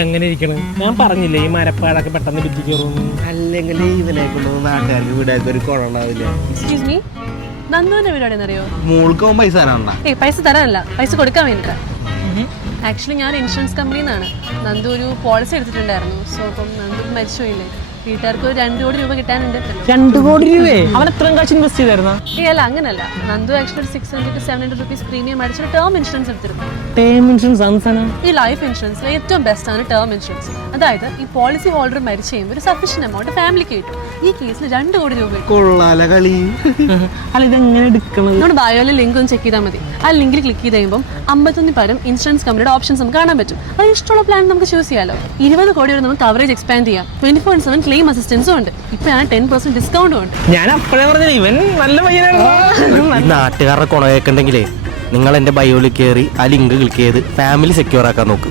എങ്ങനെ ഇരിക്കണം? ഞാൻ പറഞ്ഞില്ലേ ഈ മരപ്പാടൊക്കെ പെട്ടെന്ന് ഭിത്തി കയറും. അല്ലെങ്കിൽ ഇവനെ കൊണ്ട് നാട്ടുകാർക്ക് വീടാർക്ക് ഒരു കുഴപ്പമുണ്ടാവില്ല. എക്സ്ക്യൂസ് മീ, നന്ദുവിന്റെ വീട് എവിടെയെന്നറിയോ? മോൾക്ക് പൈസ തരാനുണ്ടാ? പൈസ തരാനല്ല, പൈസ കൊടുക്കാൻ വേണ്ടിട്ടാ. ആക്ച്വലി ഞാൻ ഇൻഷുറൻസ് കമ്പനിന്നാണ്. നന്ദു ഒരു പോളിസി എടുത്തിട്ടുണ്ടായിരുന്നു. സോ അപ്പം നന്ദു മരിച്ചുപോയില്ലേ, വീട്ടുകാർക്ക് ഒരു 2 കോടി രൂപ കിട്ടാനുണ്ട്. 2 കോടി രൂപയെ അവൻ എത്രയും കാശ് ഇൻവെസ്റ്റ് ചെയ്തായിരുന്ന? അല്ല, അങ്ങനല്ല. Nandu actually 600 to 700 rupees premium അടിച്ചിട്ട് ടേം ഇൻഷുറൻസ് എടുത്തിരുന്നു. ടേം ഇൻഷുറൻസ് ആണ്. ഈ ലൈഫ് ഇൻഷുറൻസിലെ ഏറ്റവും ബെസ്റ്റ് ആണ് ടേം ഇൻഷുറൻസ്. അതായത് ഈ പോളിസി ഹോൾഡർ മരിച്ചു കഴിയുമ്പോൾ ഒരു സഫീഷ്യന്റ് എമൗണ്ട് ഫാമിലിക്ക് കിട്ടും. ഈ കേസിൽ 2 കോടി രൂപ കിട്ടും. കൊള്ളാല കളി. അല്ല, ഇതെങ്ങനെ എടുക്കണം? നമ്മുടെ ബയോയിൽ ലിങ്ക് ഒന്ന് ചെക്ക് ചെയ്താൽ മതി. ആ ലിങ്കിൽ ക്ലിക്ക് ചെയ്ത് കഴിയുമ്പോൾ 51 പരം ഇൻഷുറൻസ് കമ്പനിയുടെ ഓപ്ഷൻസ് നമുക്ക് കാണാൻ പറ്റും. അത് ഇഷ്ടമുള്ള പ്ലാൻ നമുക്ക് ചൂസ് ചെയ്യാലോ. 20 കോടി വരെ നമുക്ക് കവറേജ് എക്സ്പാൻഡ് ചെയ്യാം. 24/7 ക്ലെയിം അസിസ്റ്റൻസും ഉണ്ട്. ഇപ്പോഴാണ് 10% ഡിസ്കൗണ്ടും ഉണ്ട്. ഞാൻ അപ്പോഴേ പറഞ്ഞില്ല ഇവൻ നല്ല പയ്യനാണ്. നാട്ടുകാരുടെ കുണ കേൾക്കണ്ടെങ്കിലേ നിങ്ങൾ എൻ്റെ ബയോയിൽ കയറി ആ ലിങ്ക് ക്ലിക്ക് ചെയ്ത് ഫാമിലി സെക്യൂർ ആക്കാൻ നോക്ക്.